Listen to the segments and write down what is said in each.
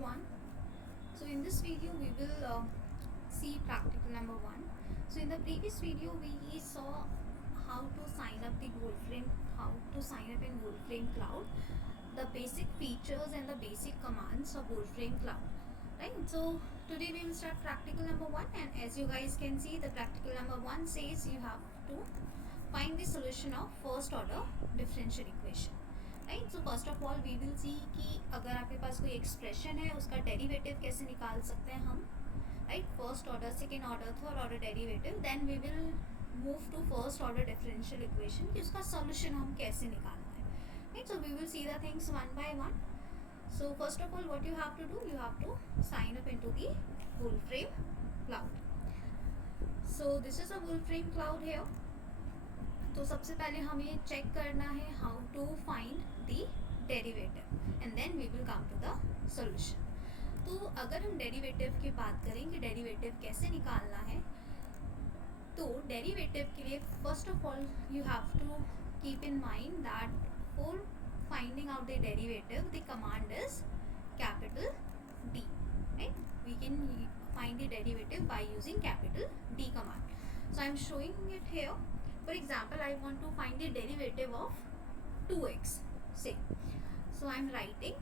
everyone. So in this video we will see practical number 1. So in the previous video we saw how to sign up the Wolfram, how to sign up in Wolfram Cloud, the basic features and the basic commands of Wolfram Cloud. Right. So today we will start practical number 1, and as you guys can see, the practical number 1 says you have to find the solution of first order differential equation. Right. So first of all we will see कि अगर आपके पास कोई expression है उसका derivative कैसे निकाल सकते हैं हम. Right. First order, second order, third order derivative. Then we will move to first order differential equation कि उसका सोल्यूशन हम कैसे निकालना है. Right. So we will see the things one by one. So first of all what you have to do, you have to sign up into the Wolfram cloud. So this is a Wolfram cloud here. तो सबसे पहले हमें check करना है how to find the derivative and then we will come to the solution. तो अगर हम derivative की बात करें कि डेरिवेटिव कैसे निकालना है, तो डेरिवेटिव के लिए first of all you have to keep in mind that for finding out the derivative the command is capital D. Right? We can find the derivative by using capital D command. So I am showing it here. For example, I want to find the derivative of 2x, say. So I am writing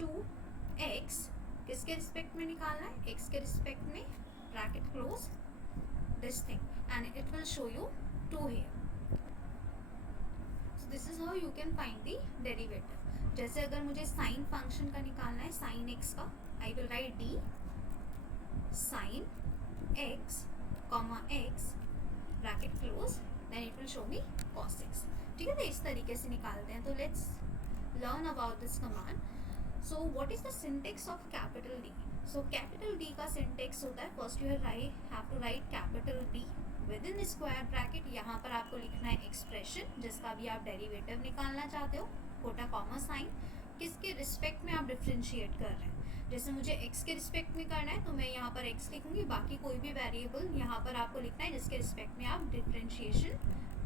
2x किसके respect में निकालना है, x के respect में, bracket close this thing, and it will show you 2 here. So this is how you can find the derivative. जैसे अगर मुझे sine function का निकालना है, साइन x का, I will write d sine x comma x bracket close, then it will show me cos x. ठीक है, तो इस तरीके से निकालते हैं. तो let's learn about this command. So what is the syntax of capital D? सो कैपिटल D का सिंटेक्स होता है, first you have to write capital D with in square bracket. यहाँ पर आपको लिखना है एक्सप्रेशन जिसका भी आप डेरिवेटिव निकालना चाहते हो, कोटा कॉमा साइन, किसके रिस्पेक्ट में आप डिफ्रेंशिएट कर रहे हैं. जैसे मुझे x के रिस्पेक्ट में करना है तो मैं यहाँ पर x लिखूंगी, बाकी कोई भी वेरिएबल यहाँ पर आपको लिखना है जिसके रिस्पेक्ट में आप डिफ्रेंशिएशन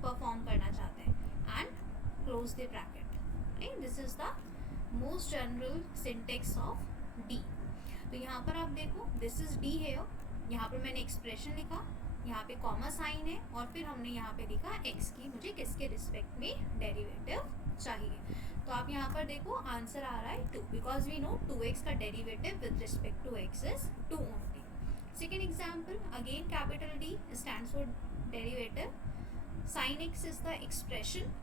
परफॉर्म करना चाहते हैं, and close the bracket. This is the most general syntax of D. तो यहाँ पर आप देखो, दिस इज D है. यहाँ पर मैंने एक्सप्रेशन लिखा, यहाँ पे कॉमा साइन है, और फिर हमने यहाँ पे लिखा x की मुझे किसके रिस्पेक्ट में डेरिवेटिव चाहिए. तो आप यहाँ पर देखो आंसर आ रहा है 2, बिकॉज वी नो 2x का derivative with respect to x is 2 only. Second example, again capital D stands for derivative. Sine x is the expression,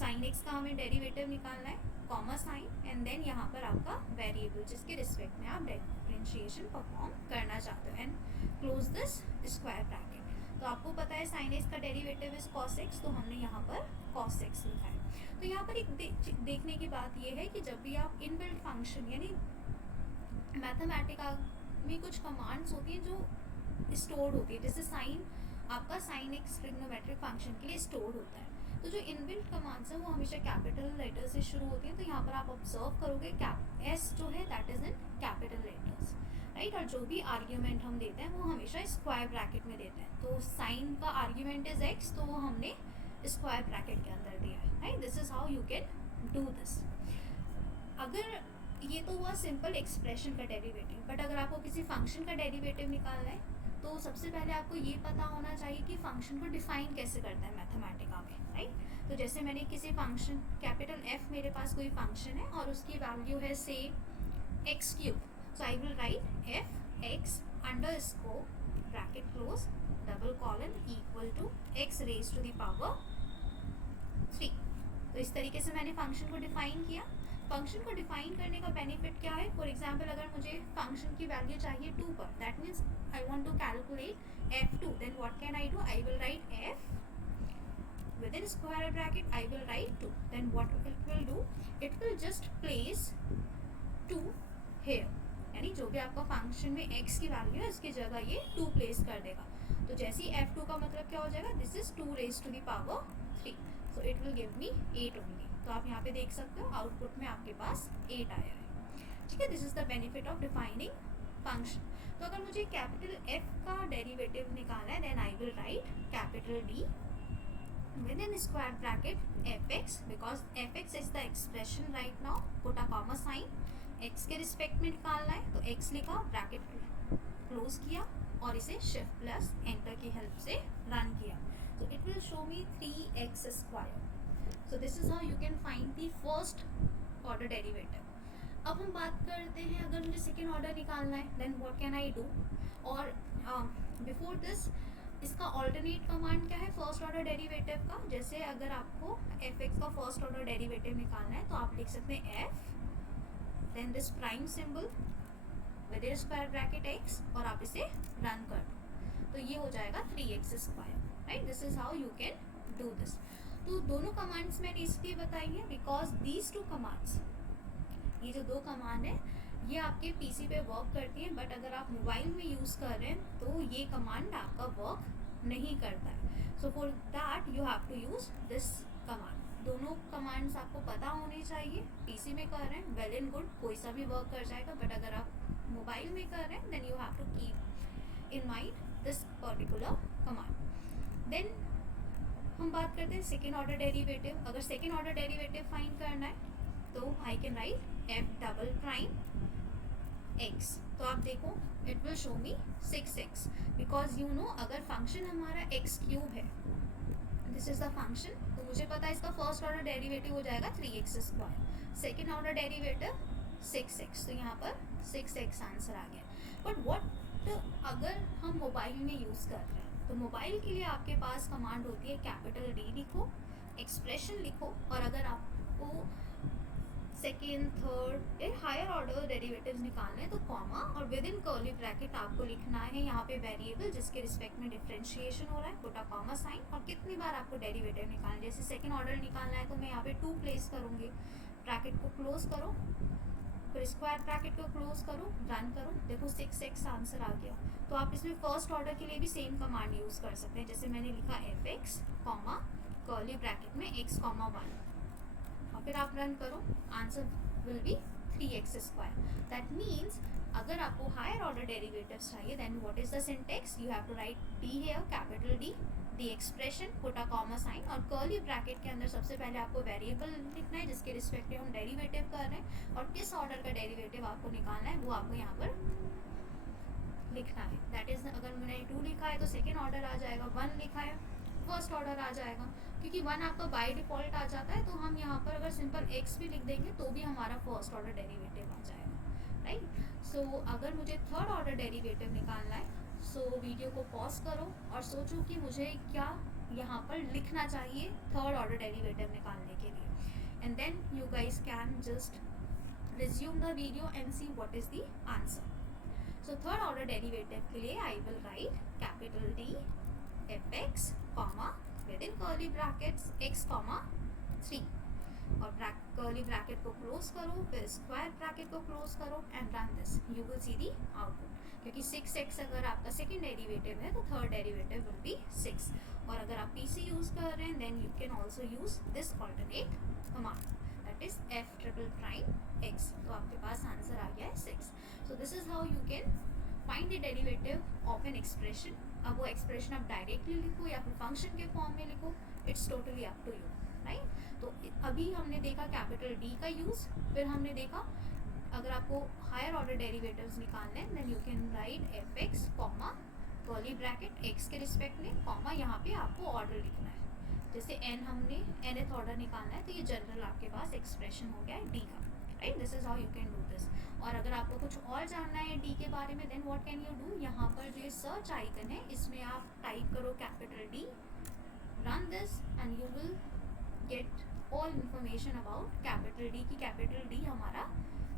sine x का हमें डेरिवेटिव निकालना है, कॉमा साइन, एंड देन यहाँ पर आपका variable जिसके respect में आप डिफरेंशिएशन परफॉर्म करना चाहते हो, and close this square bracket. तो आपको पता है साइन x का डेरिवेटिव इज cos x, तो हमने यहाँ पर cos x लिखा है. तो यहाँ पर एक देखने की बात यह है कि जब भी आप इनबिल्ट फंक्शन यानी मैथमेटिका में कुछ कमांड्स होती हैं जो स्टोर्ड होती है, जैसे साइन, आपका साइन x ट्रिग्नोमेट्रिक फंक्शन के लिए स्टोर्ड होता है, तो जो इनबिल्ट कमांड्स हैं वो हमेशा कैपिटल लेटर से शुरू होती हैं. तो यहाँ पर आप ऑब्जर्व करोगे S जो है that is in capital letters. Right. और जो भी आर्ग्यूमेंट हम देते हैं वो हमेशा स्क्वायर ब्रैकेट में देते हैं. तो साइन का आर्ग्यूमेंट इज x, तो वो हमने स्क्वायर ब्रैकेट के अंदर दिया है. Right. This is how you can do this. अगर ये तो हुआ सिंपल एक्सप्रेशन का डेरिवेटिव, बट अगर आपको किसी फंक्शन का डेरिवेटिव निकालना है तो सबसे पहले आपको ये पता होना चाहिए कि फंक्शन को डिफाइन कैसे करता है मैथमेटिका में. राइट. तो जैसे मैंने किसी फंक्शन कैपिटल F, मेरे पास कोई फंक्शन है और उसकी वैल्यू है से x cube. So I will write f x underscore bracket close double colon equal to x raise to the power 3. तो इस तरीके से मैंने फंक्शन को डिफाइन किया. फंक्शन को डिफाइन करने का बेनिफिट क्या है, फॉर एग्जाम्पल अगर मुझे फंक्शन की वैल्यू चाहिए 2 पर, that means I want to calculate f2, then what can I do, I will write f with in square bracket, I will write 2, then what it will do, it will just place 2 here, यानी जो भी आपका function में x की value है उसकी जगह ये 2 प्लेस कर देगा. तो जैसे ही f2 का मतलब क्या हो जाएगा, this is 2 raise to the power 3, so it will give me 8 only. तो आप यहाँ पे देख सकते हो आउटपुट में आपके पास 8 आया है. ठीक है. This is the benefit of defining function. तो अगर मुझे कैपिटल F का डेरिवेटिव निकालना है, then I will write capital D within square bracket fx, because fx is the expression right now, put a comma sign, x के respect में निकालना है तो x लिखा, ब्रैकेट क्लोज किया और इसे शिफ्ट प्लस एंटर की हेल्प से रन किया, so it will show me 3x square. So this is how you can find the first order derivative. अब हम बात करते हैं अगर मुझे सेकेंड ऑर्डर निकालना है, then what can I do. और बिफोर दिस इसका ऑल्टरनेट कमांड क्या है फर्स्ट ऑर्डर डेरिवेटिव का. जैसे अगर आपको fx का फर्स्ट ऑर्डर डेरिवेटिव निकालना है तो आप लिख सकते हैं f then this prime symbol with square bracket x और आप इसे रन कर दो तो ये हो जाएगा 3x square. Right, this is how you can do this. तो दोनों कमांड्स मैंने इसलिए बताई हैं बिकॉज दीज टू कमांड्स, ये जो दो कमांड है ये आपके पीसी पे वर्क करती हैं, बट अगर आप मोबाइल में यूज़ कर रहे हैं तो ये कमांड आपका वर्क नहीं करता है. So for that you have to use this command. दोनों कमांड्स आपको पता होने चाहिए. पीसी में कर रहे हैं वेल एंड गुड, कोई सा भी वर्क कर जाएगा, बट अगर आप मोबाइल में कर रहे हैं then you have to keep in mind this particular command. देन हम बात करते हैं सेकेंड ऑर्डर डेरिवेटिव. अगर सेकेंड ऑर्डर डेरिवेटिव फाइंड करना है तो I can write f double prime x. तो आप देखो it will show me 6x because you know अगर फंक्शन हमारा x क्यूब है, दिस इज द फंक्शन, तो मुझे पता है इसका फर्स्ट ऑर्डर डेरिवेटिव हो जाएगा 3x square, second order derivative 6x, तो यहाँ पर 6x आंसर आ गया. बट व्हाट अगर हम मोबाइल में यूज़ कर रहे हैं, तो मोबाइल के लिए आपके पास कमांड होती है कैपिटल D लिखो, एक्सप्रेशन लिखो, और अगर आपको सेकेंड थर्ड या हायर ऑर्डर डेरिवेटिव्स निकालने हैं तो कॉमा और विद इन कर्ली ब्रैकेट आपको लिखना है यहाँ पे वेरिएबल जिसके रिस्पेक्ट में डिफरेंशिएशन हो रहा है, पुट अ कॉमा साइन, और कितनी बार आपको डेरिवेटिव निकालना है. जैसे सेकेंड ऑर्डर निकालना है तो मैं यहाँ पे 2 प्लेस करूँगी, ब्रैकेट को क्लोज करो, फिर स्क्वायर ब्रैकेट को क्लोज करो, रन करो, देखो 6x आंसर आ गया. तो आप इसमें फर्स्ट ऑर्डर के लिए भी सेम कमांड यूज़ कर सकते हैं. जैसे मैंने लिखा fx कॉमा कर्ली ब्रैकेट में x कॉमा 1 और फिर आप रन करो, answer will be 3x square. That means अगर आपको हायर ऑर्डर डेरिवेटिव्स चाहिए then what is the syntax, you have to write D here capital D, the expression, put a comma sign, और curly bracket के अंदर सबसे पहले आपको variable लिखना है जिसके रिस्पेक्ट में हम डेरिवेटिव कर रहे हैं, और किस ऑर्डर का डेरिवेटिव आपको निकालना है वो आपको यहाँ पर लिखना है. दैट इज अगर मैंने 2 लिखा है तो सेकेंड ऑर्डर आ जाएगा, 1 लिखा है फर्स्ट ऑर्डर आ जाएगा, क्योंकि 1 आपका बाय डिफॉल्ट आ जाता है. तो हम यहाँ पर अगर सिंपल x भी लिख देंगे तो भी हमारा फर्स्ट ऑर्डर डेरिवेटिव आ जाएगा. राइट, सो अगर मुझे थर्ड ऑर्डर डेरिवेटिव निकालना है सो वीडियो को पॉज करो और सोचो कि मुझे क्या यहाँ पर लिखना चाहिए थर्ड ऑर्डर डेरिवेटिव निकालने के लिए, and then you guys can just resume the video and see what is the answer. So third order derivative के लिए I will write capital D fx comma within curly brackets x comma 3 और curly bracket को close करो, फिर square bracket को close करो and run this, you will see the output. क्योंकि 6x अगर आपका सेकेंड डेरिवेटिव है तो थर्ड डेरिवेटिव विल बी 6. और अगर आप PC यूज़ कर रहे हैं then you can also use this alternate command, that is f triple prime x. तो आपके पास आंसर आ गया है 6. So this is how you can find the derivative of an expression. अब वो एक्सप्रेशन आप डायरेक्टली लिखो या फिर फंक्शन के फॉर्म में लिखो, it's totally up to you. Right, तो अभी हमने देखा कैपिटल D का यूज़, फिर हमने देखा अगर आपको हायर ऑर्डर डेरिवेटिव्स निकालने हैं then you can write fx comma curly bracket x के रिस्पेक्ट में कॉमा, यहाँ पे आपको ऑर्डर लिखना है. जैसे n हमने nth ऑर्डर निकालना है तो ये जनरल आपके पास एक्सप्रेशन हो गया है D का. Right, this is how you can do this. और अगर आपको कुछ और जानना है D के बारे में then what can you do, यहाँ पर जो सर्च आइकन है इसमें आप टाइप करो capital D, run this and you will get all information about capital D की कैपिटल D हमारा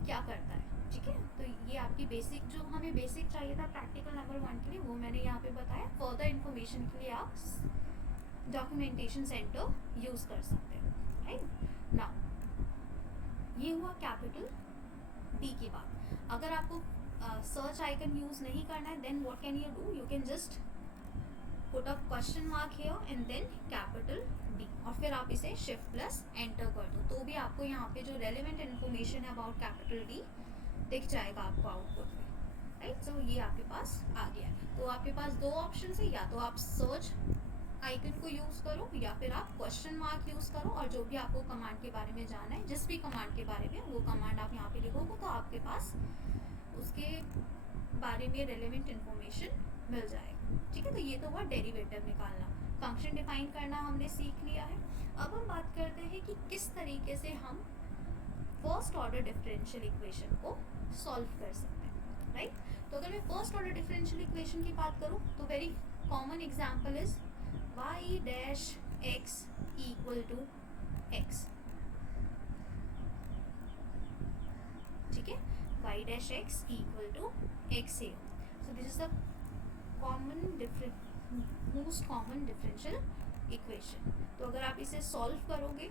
क्या करता है. ठीक है, तो ये आपकी बेसिक जो हमें बेसिक चाहिए था प्रैक्टिकल नंबर 1 के लिए वो मैंने यहाँ पे बताया. फर्दर इन्फॉर्मेशन के लिए आप डॉक्यूमेंटेशन सेंटर यूज़ कर सकते हैं. राइट, नाउ ये हुआ कैपिटल D की बात. अगर आपको सर्च आइकन यूज़ नहीं करना है then what can you do, you can just put a question mark here and then capital D और फिर आप इसे शिफ्ट प्लस एंटर कर दो तो भी आपको यहाँ पे जो रेलिवेंट इन्फॉर्मेशन है अबाउट कैपिटल D दिख जाएगा आपको आउटपुट में. राइट, सो ये आपके पास आ गया है. तो आपके पास 2 ऑप्शन है, या तो आप सर्च आइकन को यूज़ करो या फिर आप क्वेश्चन मार्क यूज़ करो, और जो भी आपको कमांड के बारे में जानना है, जिस भी कमांड के बारे में, वो कमांड आप यहाँ पे लिखोगे तो आपके पास उसके बारे में रेलेवेंट इन्फॉर्मेशन मिल जाएगा। ठीक है, तो ये तो हुआ डेरिवेटिव निकालना। फंक्शन डिफाइन करना हमने सीख लिया है। अब हम बात करते हैं कि किस तरीके से हम फर्स्ट ऑर्डर डिफरेंशियल इक्वेशन को सॉल्व कर सकते हैं, राइट। तो अगर मैं फर्स्ट ऑर्डर डिफरेंशियल इक्वेशन की बात करूँ तो very common example is y dash x equal to x, ठीक है, y dash x equal to x है। So this is the most common differential equation. तो अगर आप इसे सॉल्व करोगे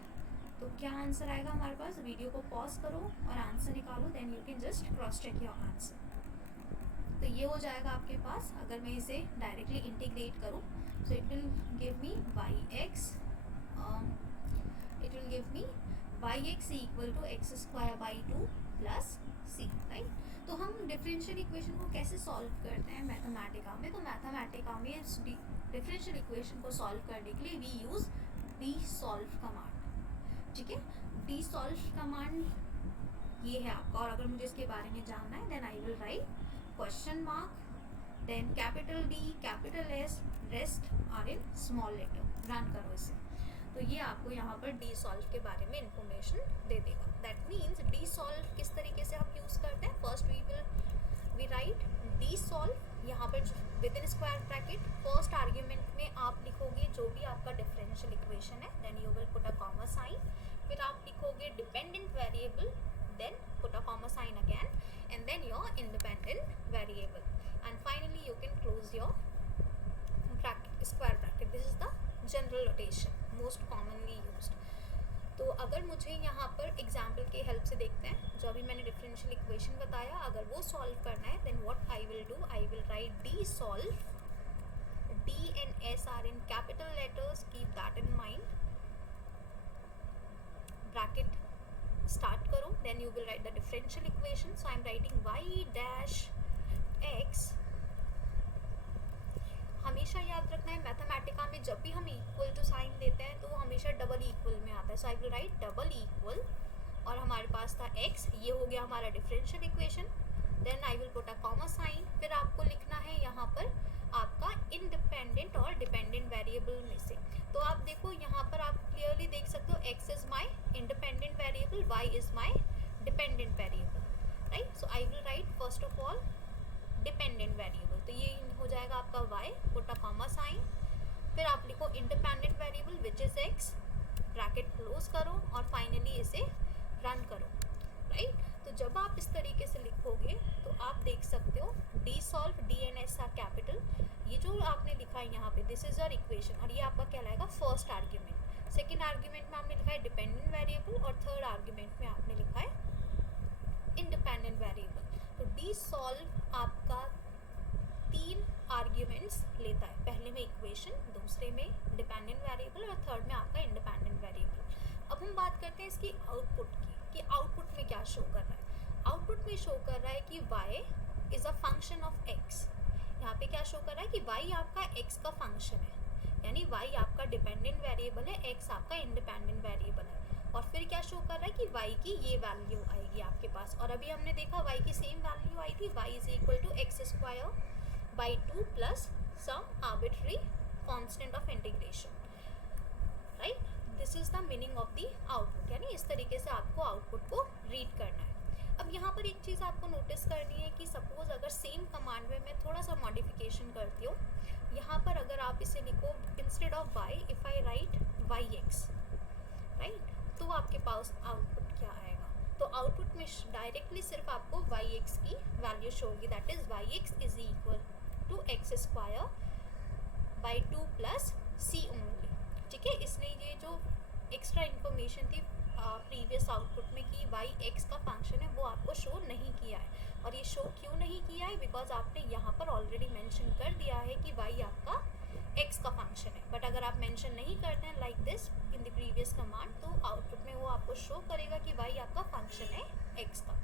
तो क्या आंसर आएगा हमारे पास, वीडियो को पॉज करो और आंसर निकालो, then you can just cross check your answer. तो ये हो जाएगा आपके पास। अगर मैं इसे डायरेक्टली इंटीग्रेट करूँ so it will give me yx equal to x square by 2 plus c, right. तो हम डिफरेंशियल इक्वेशन को कैसे सॉल्व करते हैं मैथमेटिका में, तो मैथमेटिका में डिफरेंशियल इक्वेशन को सॉल्व करने के लिए we use D solve command, ठीक है। डी सॉल्व कमांड ये है आपका, और अगर मुझे इसके बारे में जानना है then I will write question mark, then capital D, capital S, rest are in small letter, run करो इसे। तो ये आपको यहाँ पर डी सॉल्व के बारे में इंफॉर्मेशन दे देगा। दैट मीन्स डी सॉल्व किस तरीके से हम यूज़ करते हैं। First we write D solve, यहाँ पर with in square bracket first argument में आप लिखोगे जो भी आपका डिफरेंशियल इक्वेशन है, then you will put a comma sign, फिर आप लिखोगे dependent variable, then put a comma sign again, and then your independent variable, and finally you can close your bracket, square bracket. This is the general notation most commonly used. तो अगर मुझे यहाँ पर example के help से देखते हैं, जो अभी मैंने डिफरेंशियल इक्वेशन बताया, अगर वो सॉल्व करना है then what I will do, I will write D solve, D and S are in capital letters, keep that in mind, bracket start करो, then you will write the differential equation. So I am writing y dash x, हमेशा याद रखना है Mathematica में जब भी हम equal to sign देते हैं तो वो हमेशा डबल इक्वल में आता है। So I will write double equal, और हमारे पास था x, ये हो गया हमारा differential equation, then I will put a comma sign, फिर आपको लिखना है यहाँ पर आपका इंडिपेंडेंट और डिपेंडेंट वेरिएबल में से। तो आप देखो यहाँ पर आप क्लियरली देख सकते हो x is my independent variable, y is my dependent variable, right. So I will right first of all dependent variable, तो ये हो जाएगा आपका y, put a comma sign, फिर आप लिखो independent variable which is x, bracket close करो और फाइनली इसे रन करो, राइट। तो जब आप इस तरीके से लिखोगे तो आप देख सकते हो D solve, D and S are capital, ये जो आपने लिखा है यहाँ पे दिस इज योर इक्वेशन, और ये आपका कहलाएगा फर्स्ट आर्ग्यूमेंट। सेकेंड आर्ग्यूमेंट में आपने लिखा है डिपेंडेंट वेरिएबल, और थर्ड आर्ग्यूमेंट में आपने लिखा है इंडिपेंडेंट वेरिएबल। तो डी सॉल्व आपका 3 आर्ग्यूमेंट्स लेता है, पहले में इक्वेशन, दूसरे में डिपेंडेंट वेरिएबल, और थर्ड में आपका इंडिपेंडेंट वेरिएबल। अब हम बात करते हैं इसकी आउटपुट की, कि आउटपुट में क्या शो कर रहा है। आउटपुट में शो कर रहा है कि y is a function of x। यहाँ पे क्या शो कर रहा है कि y आपका x का फंक्शन है, यानी y आपका डिपेंडेंट वेरिएबल है, x आपका इंडिपेंडेंट वेरिएबल है। और फिर क्या शो कर रहा है कि y की ये वैल्यू आएगी आपके पास, और अभी हमने देखा y की सेम वैल्यू आई थी, y is equal to x square by 2 plus some arbitrary constant of integration, right. This is the meaning of the output, यानी इस तरीके से आपको आउटपुट को रीड करना है। अब यहाँ पर एक चीज़ आपको नोटिस करनी है कि सपोज अगर सेम कमांड में मैं थोड़ा सा मॉडिफिकेशन करती हूँ, यहाँ पर अगर आप इसे लिखो instead of y, if I right yx, right, तो आपके पास आउटपुट क्या आएगा। तो आउटपुट में डायरेक्टली सिर्फ आपको yx की वैल्यू शो होगी, that is yx is equal to x square by 2 plus c only, ठीक है। इसलिए ये जो एक्स्ट्रा इन्फॉर्मेशन थी प्रीवियस आउटपुट में कि yx का फंक्शन है वो आपको शो नहीं किया है, और ये शो क्यों नहीं किया है, बिकॉज आपने यहाँ पर ऑलरेडी मेंशन कर दिया है कि y आपका x का फंक्शन है। बट अगर आप मेंशन नहीं करते हैं like this in the previous command, तो आउटपुट में वो आपको शो करेगा कि y आपका फंक्शन है x का।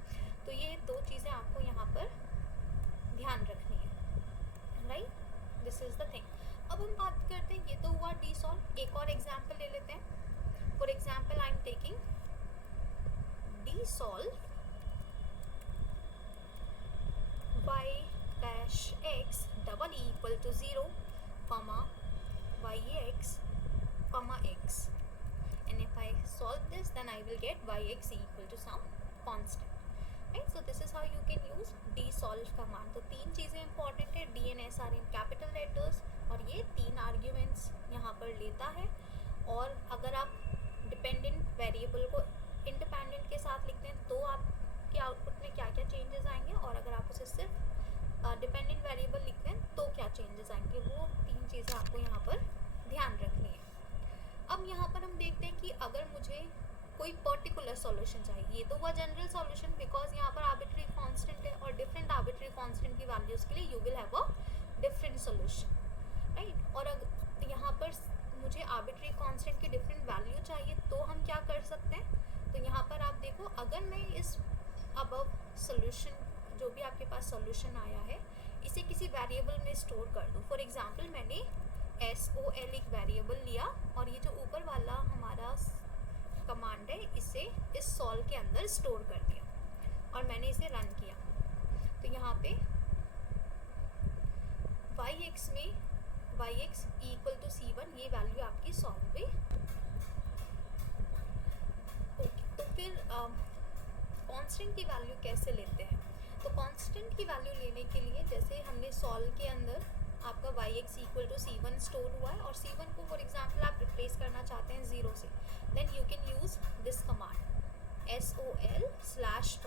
तो ये दो चीज़ें आपको यहाँ पर ध्यान रखनी है, right, this is the thing. अब हम बात करते हैं, ये तो हुआ डी सॉल्व। एक और एग्जाम्पल ले लेते हैं। For example I am taking D solve y dash x double equal to 0 comma yx comma x, and if I solve this then I will get yx equal to some constant, right? So this is how you can use dsolve command. तो तीन चीज़ें important है, d and s are in capital letters, और ये तीन arguments यहाँ पर लेता है। और अगर आप डिपेंडेंट वेरिएबल को इंडिपेंडेंट के साथ लिखते हैं तो आपके आउटपुट में क्या क्या चेंजेस आएंगे, और अगर आप उसे सिर्फ डिपेंडेंट वेरिएबल लिखते हैं तो क्या चेंजेस आएंगे, वो तीन चीज़ें आपको यहाँ पर ध्यान रखनी है। अब यहाँ पर हम देखते हैं कि अगर मुझे कोई पर्टिकुलर सॉल्यूशन चाहिए, ये तो हुआ जनरल सॉल्यूशन बिकॉज यहाँ पर आर्बिट्री कांस्टेंट है, और डिफरेंट आर्बिट्री कांस्टेंट की वैल्यूज़ के लिए you will have a different solution, right? और अगर यहाँ पर मुझे आर्बिट्री कांस्टेंट की डिफरेंट वैल्यू चाहिए तो हम क्या कर सकते हैं, तो यहाँ पर आप देखो, अगर मैं इस अबव सॉल्यूशन जो भी आपके पास सॉल्यूशन आया है इसे किसी वेरिएबल में स्टोर कर दूँ। फॉर एग्जांपल मैंने SOL एक वेरिएबल लिया और ये जो ऊपर वाला हमारा कमांड है इसे इस सॉल्व के अंदर स्टोर कर दिया और मैंने इसे रन किया, तो यहाँ पे yx में yx इक्वल टू c1 ये वैल्यू आपकी सॉल्व पे। ओके, तो फिर कांस्टेंट की वैल्यू कैसे लेते हैं, तो कांस्टेंट की वैल्यू लेने के लिए जैसे हमने सॉल्व के अंदर आपका yx equal to c1 store हुआ है और c1 को फॉर एग्जांपल आप रिप्लेस करना चाहते हैं 0 से, then you can use this command SOL/c1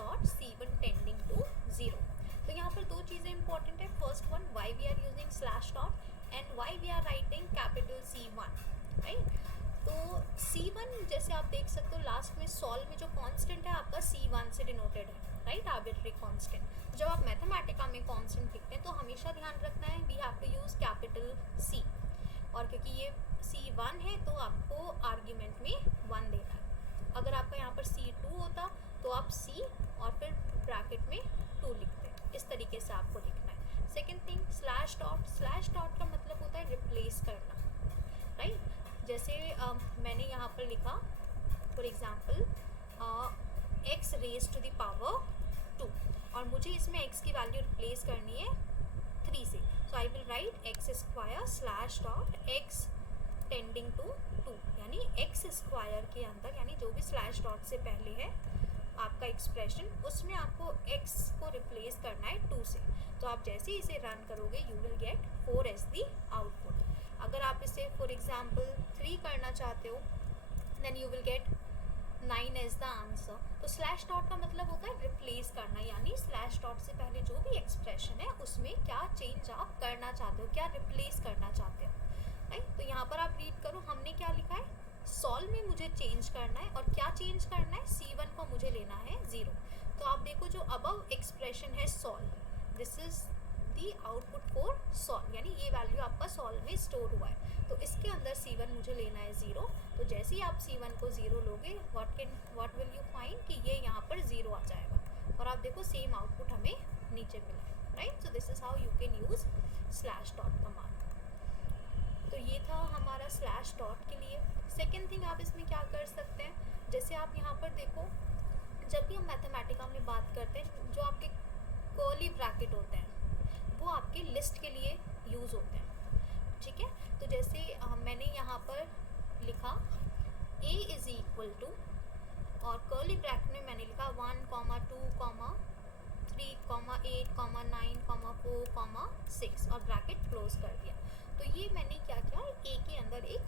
tending to 0। तो यहाँ पर दो चीज़ें इंपॉर्टेंट है, first one why we are using slash dot and why we are writing capital C1, right? तो C1 जैसे आप देख सकते हो लास्ट में सॉल्व में जो कांस्टेंट है आपका C1 से डिनोटेड है, राइट? Arbitrary constant. जब आप मैथमेटिका में कांस्टेंट लिखते हैं तो हमेशा ध्यान रखना है we have to use capital C, और क्योंकि ये C1 है तो आपको आर्ग्यूमेंट में 1 देना है। अगर आपका यहाँ पर C2 होता तो आप C और फिर ब्रैकेट में 2 लिखते हैं, इस तरीके से आपको लिखना है। सेकेंड थिंग स्लैश डॉट का मतलब होता है रिप्लेस करना, राइट? जैसे मैंने यहाँ पर लिखा for example x raise to the power 2 और मुझे इसमें x की वैल्यू रिप्लेस करनी है 3 से, so I will write x square slash dot x tending to 2, यानी x स्क्वायर के अंदर यानी जो भी स्लैश डॉट से पहले है आपका एक्सप्रेशन उसमें आपको x को रिप्लेस करना है 2 से। तो आप जैसे ही इसे रन करोगे you will get 4 as the output. अगर आप इसे फॉर एग्जाम्पल 3 करना चाहते हो then you will get 9 as the answer. तो स्लैश डॉट का मतलब होता है रिप्लेस करना, यानी स्लैश डॉट से पहले जो भी एक्सप्रेशन है उसमें क्या चेंज आप करना चाहते हो, क्या रिप्लेस करना चाहते हो, राइट? तो यहाँ पर आप रीड करो, हमने क्या लिखा है, सॉल्व में मुझे चेंज करना है और क्या चेंज करना है, C1 को मुझे लेना है 0। तो आप देखो जो अबव एक्सप्रेशन है solve, this is the output for solve, यानी ये वैल्यू आपका सॉल्व में स्टोर हुआ है, तो इसके अंदर C1 मुझे लेना है 0। तो जैसे ही आप C1 को 0 लोगे व्हाट विल यू फाइंड कि ये यहाँ पर 0 आ जाएगा और आप देखो सेम आउटपुट हमें नीचे मिला है, right? So this is how you can use slash dot command. तो ये था हमारा स्लैश डॉट के लिए। सेकेंड थिंग आप इसमें क्या कर सकते हैं, जैसे आप यहाँ पर देखो जब भी हम मैथमेटिका में बात करते हैं जो आपके कर्ली ब्रैकेट होते हैं वो आपके लिस्ट के लिए यूज़ होते हैं, ठीक है? तो जैसे मैंने यहाँ पर लिखा a इज इक्वल टू और कर्ली ब्रैकेट में मैंने लिखा 1, 2, 3, 8, 9, 4, 6 और ब्रैकेट क्लोज कर दिया। तो ये मैंने क्या किया, a के अंदर एक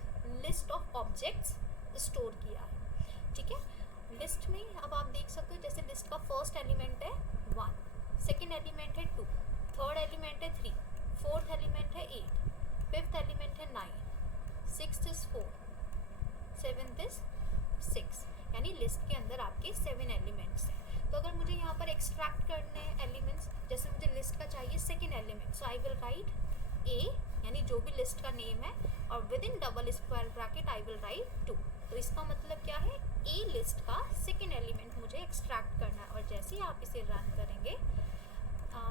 लिस्ट ऑफ ऑब्जेक्ट्स स्टोर किया है, ठीक है? लिस्ट में अब आप देख सकते हो जैसे लिस्ट का फर्स्ट एलिमेंट है 1, सेकेंड एलिमेंट है 2, थर्ड एलिमेंट है 3, फोर्थ एलिमेंट है 8, फिफ्थ एलिमेंट है 9, सिक्स्थ इज 4, सेवेंथ इज 6, यानी लिस्ट के अंदर आपके 7 एलिमेंट्स हैं। तो अगर मुझे यहाँ पर एक्सट्रैक्ट करने हैं एलिमेंट्स, जैसे मुझे लिस्ट का चाहिए second element, so I will right a यानी जो भी लिस्ट का नेम है और with in double square bracket I will write 2। तो इसका मतलब क्या है, a लिस्ट का सेकेंड एलिमेंट मुझे एक्सट्रैक्ट करना है और जैसे ही आप इसे रन करेंगे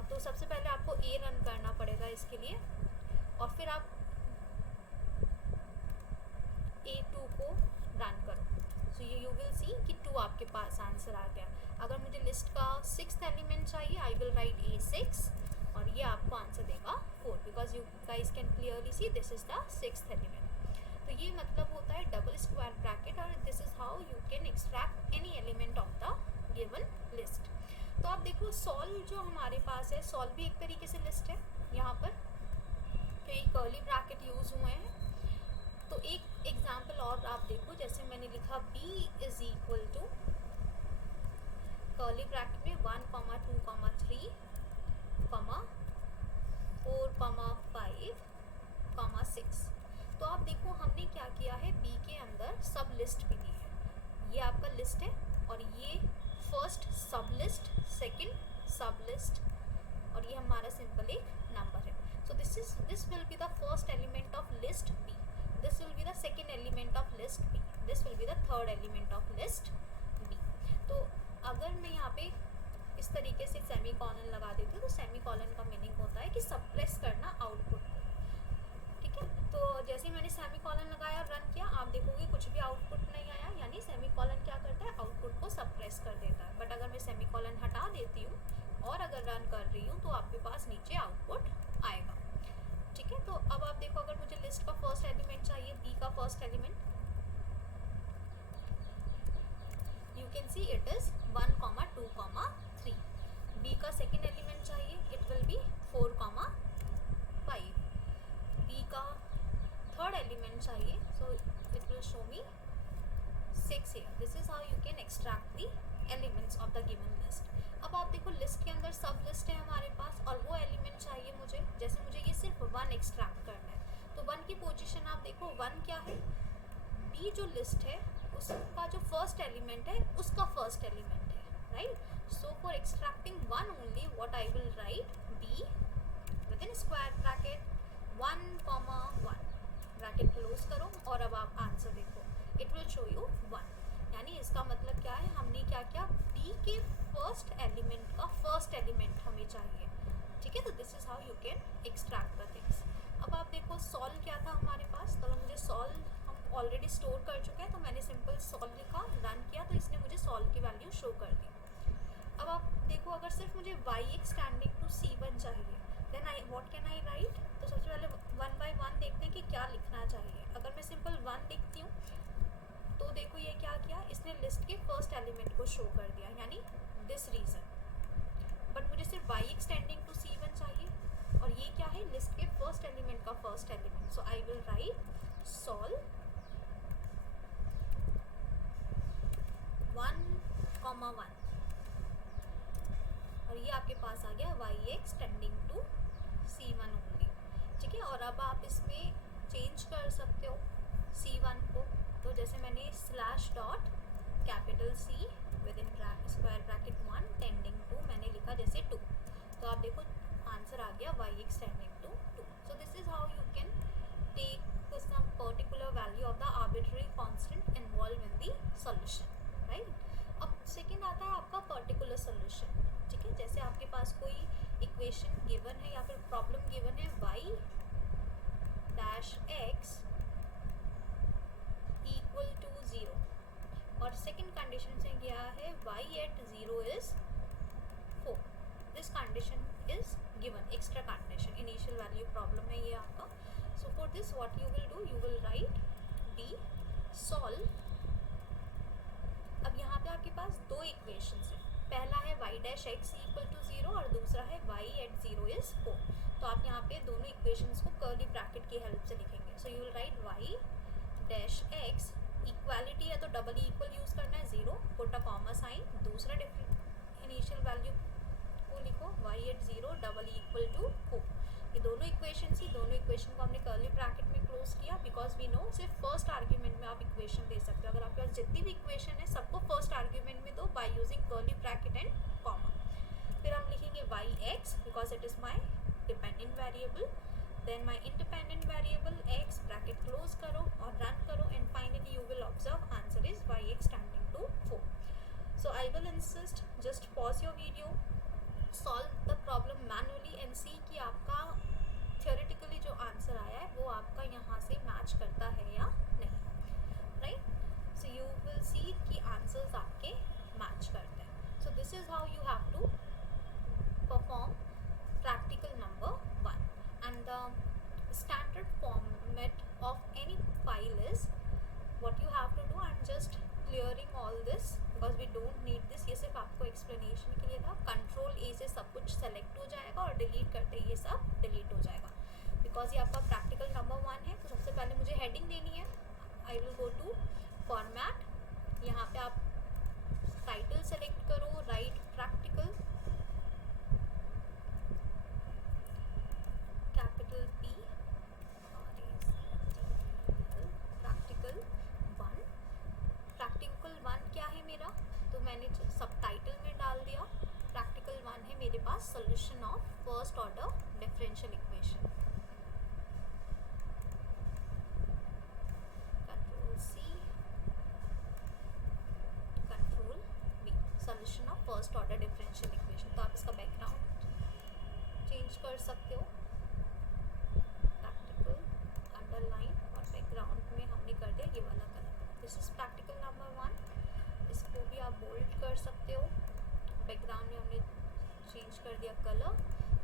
तो सबसे पहले आपको a रन करना पड़ेगा इसके लिए और फिर आप A2 को रन करो, सो यू विल सी कि 2 आपके पास आंसर आ गया। अगर मुझे लिस्ट का 6th एलिमेंट चाहिए, आई विल राइट A6 और ये आपको आंसर देगा 4, because you guys can clearly see this is the 6th element. तो ये मतलब होता है डबल स्क्वायर ब्रैकेट, और this is how you can extract any element of the given list. तो आप देखो सॉल्व जो हमारे पास है, सॉल्व भी एक तरीके से लिस्ट है। यहाँ पर तो ये कर्ली ब्रैकेट यूज हुए हैं। तो एक एग्जाम्पल और आप देखो, जैसे मैंने लिखा b is equal to curly bracket में 1, 2, 3, 4, 5, 6। तो आप देखो हमने क्या किया है, b के अंदर सब लिस्ट भी दी है। ये आपका लिस्ट है और ये फर्स्ट सब लिस्ट, सेकेंड सब लिस्ट, और ये हमारा सिंपल एक नंबर है। So this will be the first element of list b, this will be the second element of list b, this will be the third element of list b। तो अगर मैं यहाँ पे इस तरीके से सेमी कॉलन लगा देती हूँ, तो सेमी कॉलन का मीनिंग होता है कि सप्रेस करना आउटपुट को, ठीक है। तो जैसे मैंने सेमी कॉलन लगाया, रन किया, आप देखोगे कुछ भी आउटपुट नहीं आया, यानी सेमी कॉलन क्या करता है, आउटपुट को सप्रेस कर देता है। बट अगर मैं सेमी कॉलन हटा देती हूँ और अगर रन कर रही हूँ, तो आपके पास नीचे आउटपुट आएगा, ठीक है। तो अब आप देखो, अगर मुझे लिस्ट का फर्स्ट एलिमेंट चाहिए, बी का first element, you can see it is 1, 2, 3। B का सेकेंड एलिमेंट चाहिए, इट विल बी 4, 5। बी का थर्ड एलिमेंट चाहिए, so it will show me 6 here। This is how you can extract the elements of the given list. अब आप देखो list के अंदर सब लिस्ट है हमारे पास, और वो एलिमेंट चाहिए मुझे, जैसे मुझे ये सिर्फ 1 एक्सट्रैक्ट करना है, तो 1 की पोजीशन आप देखो, 1 क्या है, बी जो लिस्ट है उसका जो फर्स्ट एलिमेंट है उसका फर्स्ट एलिमेंट है, right. So for extracting 1 only, what I will right, be with in square bracket 1, 1 bracket close करो, और अब आप आंसर देखो, इट विल शो यू 1। यानी इसका मतलब क्या है, हमने क्या किया, बी के फर्स्ट एलिमेंट का फर्स्ट एलिमेंट हमें चाहिए, ठीक है। तो this is how you can extract the things. अब आप देखो सॉल्व क्या था हमारे पास, तो मुझे सॉल्व हम ऑलरेडी स्टोर कर चुके हैं, तो मैंने सिंपल सॉल्व लिखा, रन किया, तो इसने मुझे सॉल्व की वैल्यू शो कर दी। अब आप देखो, अगर सिर्फ मुझे y(x) टेंडिंग टू c1 चाहिए, then what can I write. तो सबसे पहले 1 by 1 देखते हैं कि क्या लिखना चाहिए। अगर मैं सिंपल 1 लिखती हूँ, तो देखो ये क्या किया, इसने लिस्ट के फर्स्ट एलिमेंट को शो कर दिया, यानी दिस रीजन। बट मुझे सिर्फ y(x) टेंडिंग टू c1 चाहिए, और ये क्या है, लिस्ट के फर्स्ट एलिमेंट का first element. So I will right solve 1, 1, और ये आपके पास आ गया y(x) tending to c1 only, ठीक है। और अब आप इसमें चेंज कर सकते हो c1 को, तो जैसे मैंने /C with in square bracket 1 tending to मैंने लिखा जैसे 2, तो आप देखो आंसर आ गया y(x) tending to 2। So this is how you can take some particular value of the arbitrary constant involved in the solution, right। अब सेकेंड आता है आपका पर्टिकुलर सोल्यूशन, ठीक है। जैसे आपके पास कोई इक्वेशन गिवन है या फिर प्रॉब्लम गिवन है, y(x) इक्वल टू 0, और सेकेंड कंडीशन से गया है y(0) is 4। This condition is given, extra condition, initial value problem है ये आपका। So for this what you will do, you will write D solve. अब यहाँ पे आपके पास दो इक्वेशंस है, पहला है y(x) इक्वल टू 0 और दूसरा है y(0) इज 4। तो आप यहाँ पे दोनों इक्वेशंस को कर्ली ब्रैकेट की हेल्प से लिखेंगे। So you will write y(x), equality है तो डबल इक्वल यूज करना है, 0, पुट अ कॉमा साइन, दूसरा डिफरेंट इनिशियल वैल्यू को लिखो y(0) डबल इक्वल टू 4। ये दोनों इक्वेशन को हमने कर्ली ब्रैकेट में क्लोज किया, बिकॉज वी नो सिर्फ फर्स्ट आर्ग्यूमेंट में आप इक्वेशन दे सकते हो। अगर आपके पास जितनी भी इक्वेशन है सबको फर्स्ट आर्ग्यूमेंट में दो by using curly bracket and comma. फिर हम लिखेंगे y(x) because it is my dependent variable, then my independent variable x, bracket close करो और रन करो, and finally you will observe answer is y(x) tending to 4। So I will insist, just pause your video, solve the problem manually and see कि आपका theoretically जो answer आया है वो आपका यहाँ से मैच करता है या नहीं। सो यू विल सी कि आंसर्स आपके मैच करते हैं. So this is how you have to perform practical number 1. And the standard format of any file is what you have to do. I'm just clearing all this because we don't need this. ये सिर्फ आपको explanation के लिए था. Control A से सब कुछ select हो जाएगा और delete करते ही ये सब delete हो जाएगा. Because ये आपका practical number 1 है, तो सबसे पहले मुझे heading देनी है. I will go to format. यहाँ पे आप title select करो, write practical, capital P practical 1. practical 1 क्या है मेरा, तो मैंने सब टाइटल में डाल दिया. practical 1 है मेरे पास solution of first order differential equation. control C, control V, solution of first order differential equation. तो आप इसका बैकग्राउंड चेंज कर सकते हो. अंडरलाइन और बैकग्राउंड में हमने कर दिया ये वाला colour. This is practical number 1. इसको भी आप बोल्ड कर सकते हो. बैकग्राउंड में हमने चेंज कर दिया कलर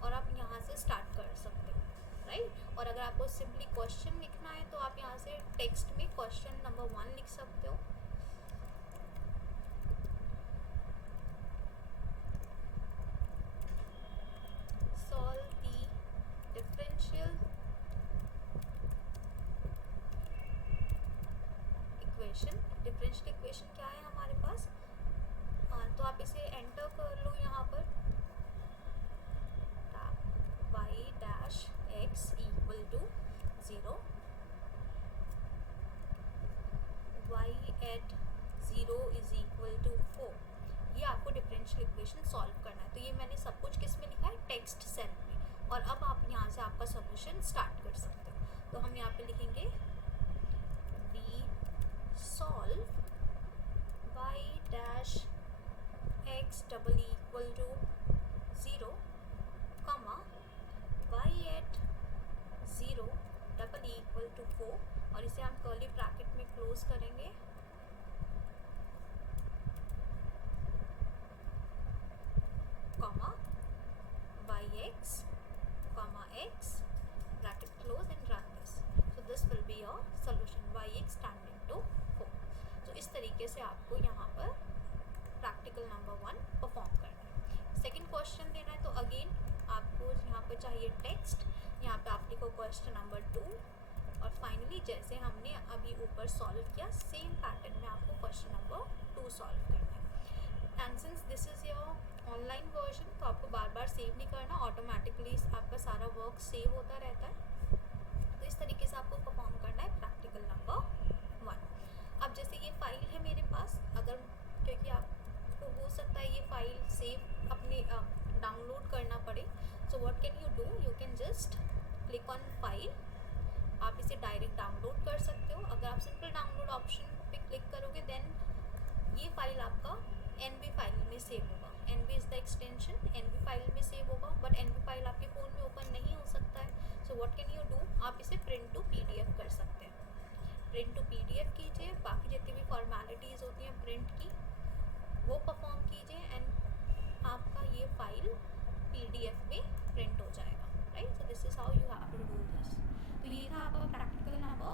और आप यहाँ से स्टार्ट कर सकते हो, राइट. और अगर आपको सिंपली क्वेश्चन लिखना है तो आप यहाँ से टेक्स्ट में क्वेश्चन नंबर 1 लिख सकते हो. Solve the differential differential equation क्या है हमारे पास. तो आप इसे एंटर कर लो यहाँ पर. y dash x equal to 0, y at 0 is equal to 4. ये आपको डिफरेंशियल इक्वेशन सॉल्व करना है. तो ये मैंने सब कुछ किस में लिखा है, टेक्स्ट सेल में. और अब आप यहाँ से आपका सोल्यूशन स्टार्ट कर सकते हो. तो हम यहाँ पे लिखेंगे solve y dash x double equal to 0, comma y at 0 double equal to 4. और इसे हम कर्ली ब्रैकेट में क्लोज करेंगे. comma yx comma x bracket close and run this. So this will be your solution, yx tangent to 4. तो इस तरीके से आपको यहाँ पर प्रैक्टिकल नंबर 1 परफॉर्म करना है. सेकंड क्वेश्चन देना है तो अगेन आपको यहाँ पर चाहिए टेक्स्ट. यहाँ पे आप लिखो क्वेश्चन नंबर 2 और फाइनली जैसे हमने अभी ऊपर सॉल्व किया सेम पैटर्न में आपको क्वेश्चन नंबर 2 सॉल्व करना है. And since this is your online version तो आपको बार बार सेव नहीं करना, ऑटोमेटिकली आपका सारा वर्क सेव होता रहता है. तो इस तरीके से आपको परफॉर्म करना है प्रैक्टिकल नंबर 1. अब जैसे ये फाइल है मेरे पास, अगर क्योंकि आपको हो सकता है ये फाइल सेव अपने डाउनलोड करना पड़े. So what can you do, you can just click on file. आप इसे डायरेक्ट डाउनलोड कर सकते हो. अगर आप सिंपल डाउनलोड ऑप्शन पे क्लिक करोगे देन ये फाइल आपका NB फाइल में सेव होगा. NB is the extension, NB file में सेव होगा. बट NB फाइल आपके फ़ोन में ओपन नहीं हो सकता है. So what can you do, आप इसे प्रिंट टू PDF कर सकते हैं. प्रिंट टू PDF कीजिए, बाकी जितनी भी फॉर्मेलिटीज़ होती हैं प्रिंट की वो परफॉर्म कीजिए एंड आपका ये फाइल PDF में प्रिंट हो जाएगा, right. So this is how you have to do this. तो ये था आपका प्रैक्टिकल नंबर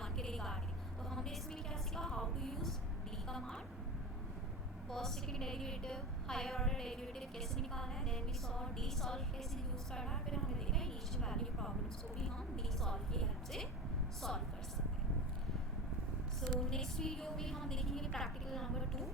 1 के रिगार्डिंग. तो हमने इसमें क्या सीखा, how to use D command, first second derivative, higher order derivative कैसे निकालना है. Then we saw D solve कैसे यूज़ करना है. फिर हमने देखा इनिशियल वैल्यू प्रॉब्लम्स को भी हम D सॉल्व की हेल्प से सॉल्व कर सकते हैं. सो नेक्स्ट वीडियो में हम देखेंगे प्रैक्टिकल नंबर 2.